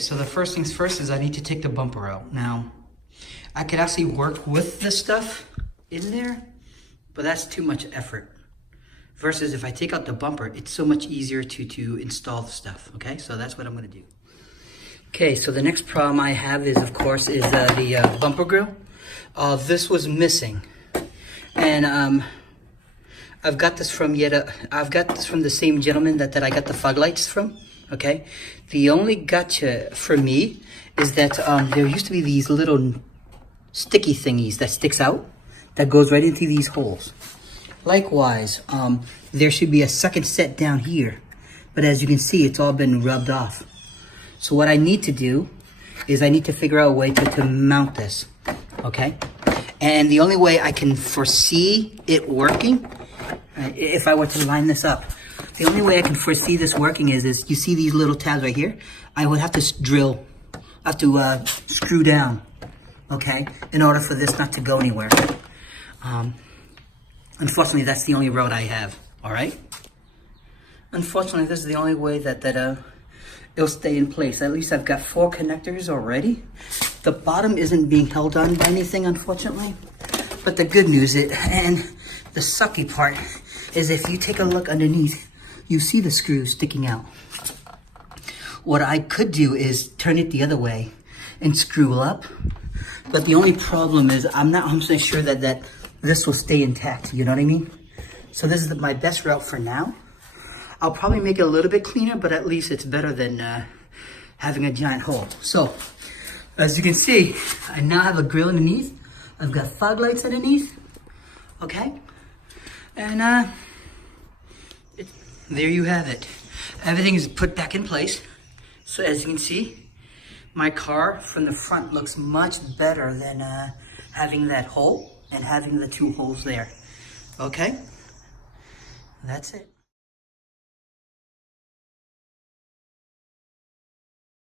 so the first things first is I need to take the bumper out. Now, I could actually work with this stuff in there, but that's too much effort. Versus if I take out the bumper, it's so much easier to install the stuff, okay? So that's what I'm gonna do. Okay, so the next problem I have is, of course, the bumper grill. This was missing. And I've got this from the same gentleman that I got the fog lights from, okay? The only gotcha for me is that there used to be these little sticky thingies that sticks out, that goes right into these holes. Likewise, there should be a second set down here, but as you can see, it's all been rubbed off. So what I need to do is I need to figure out a way to mount this, okay? And the only way I can foresee it working, if I were to line this up, the only way I can foresee this working is you see these little tabs right here? I would have to screw down, okay, in order for this not to go anywhere. Unfortunately, that's the only road I have, all right? Unfortunately, this is the only way that it'll stay in place. At least I've got 4 connectors already. The bottom isn't being held on by anything, unfortunately. But the good news is, and the sucky part, is if you take a look underneath, you see the screws sticking out. What I could do is turn it the other way and screw up. But the only problem is I'm not 100% sure that this will stay intact, you know what I mean? So this is my best route for now. I'll probably make it a little bit cleaner, but at least it's better than having a giant hole. So, as you can see, I now have a grill underneath. I've got fog lights underneath, okay? And there you have it. Everything is put back in place. So as you can see, my car from the front looks much better than having that hole and having the 2 holes there. Okay? That's it.